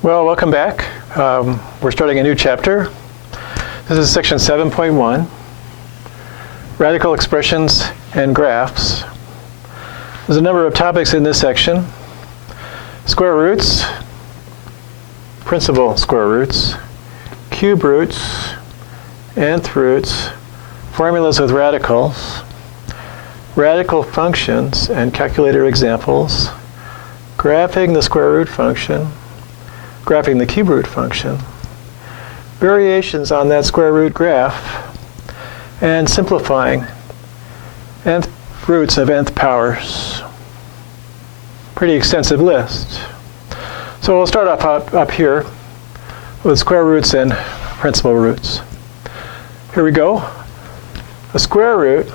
Well, welcome back. We're starting a new chapter. This is section 7.1, Radical Expressions and Graphs. There's a number of topics in this section. Square roots, principal square roots, cube roots, nth roots, formulas with radicals, radical functions and calculator examples, graphing the square root function, graphing the cube root function, variations on that square root graph, and simplifying nth roots of nth powers. Pretty extensive list. So we'll start off up here with square roots and principal roots. Here we go. A square root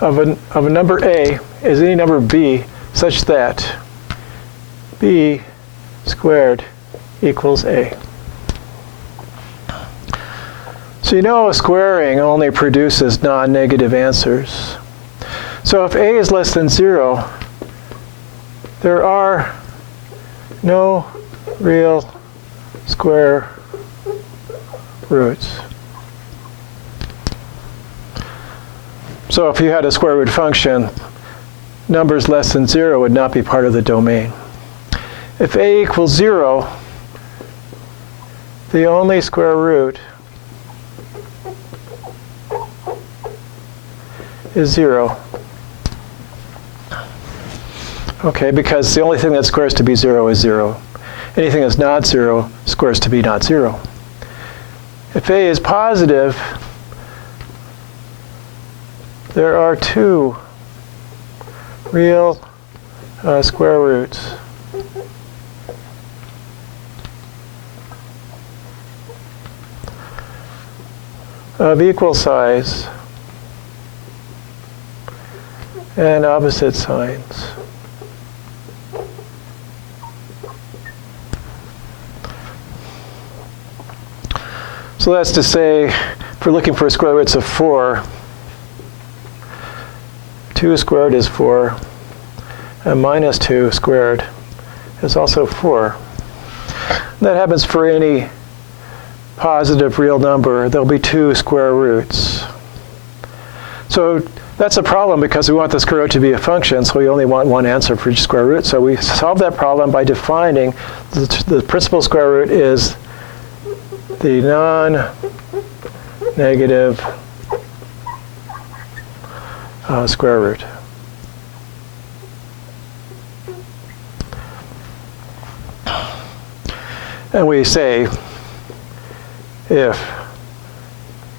of a number a is any number b such that b squared equals a. So you know squaring only produces non-negative answers. So if a is less than 0, there are no real square roots. So if you had a square root function, numbers less than 0 would not be part of the domain. If a equals 0, the only square root is 0. Okay, because the only thing that squares to be 0 is 0. Anything that's not 0 squares to be not 0. If a is positive, there are two real square roots. Of equal size and opposite signs. So that's to say, if we're looking for square roots of 4, 2 squared is 4, and minus 2 squared is also 4. That happens for any positive real number. There'll be 2 square roots. So that's a problem because we want the square root to be a function, so we only want one answer for each square root. So we solve that problem by defining the principal square root is the non-negative square root. And we say if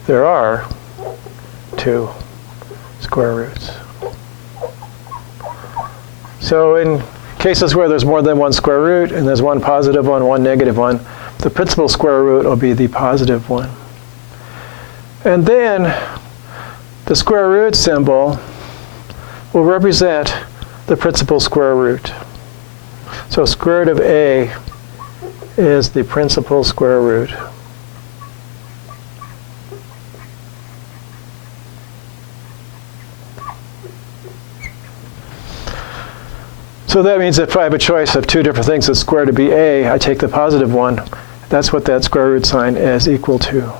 there are 2 square roots. So in cases where there's more than one square root and there's one positive one, one negative one, the principal square root will be the positive one. And then the square root symbol will represent the principal square root. So square root of a is the principal square root. So that means if I have a choice of 2 different things that square to be a, I take the positive one. That's what that square root sign is equal to.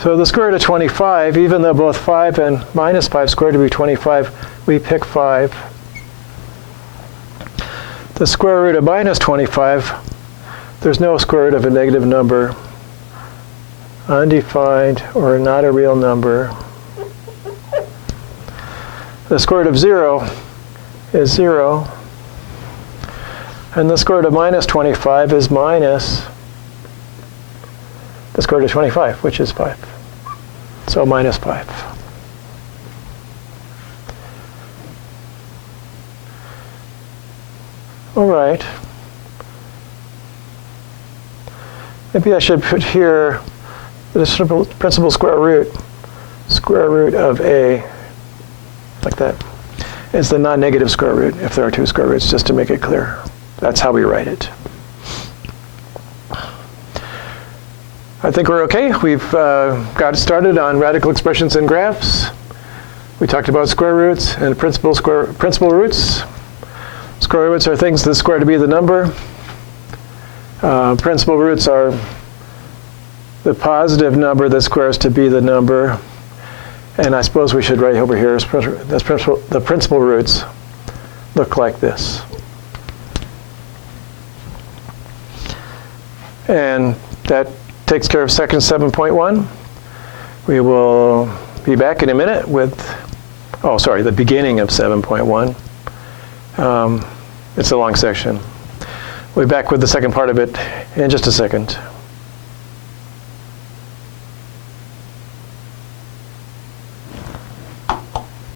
So the square root of 25, even though both 5 and minus 5 squared to be 25, we pick 5. The square root of minus 25, there's no square root of a negative number, undefined or not a real number. The square root of 0 is 0. And the square root of minus 25 is minus the square root of 25, which is 5. So minus 5. All right. Maybe I should put here the principal square root of a, like that, is the non-negative square root if there are 2 square roots, just to make it clear. That's how we write it. I think we're okay. We've got started on radical expressions and graphs. We talked about square roots and principal roots. Square roots are things that square to be the number. Principal roots are the positive number that squares to be the number. And I suppose we should write over here, the principal roots look like this. And that takes care of section 7.1. We will be back in a minute with, the beginning of 7.1. It's a long section. We'll be back with the second part of it in just a second.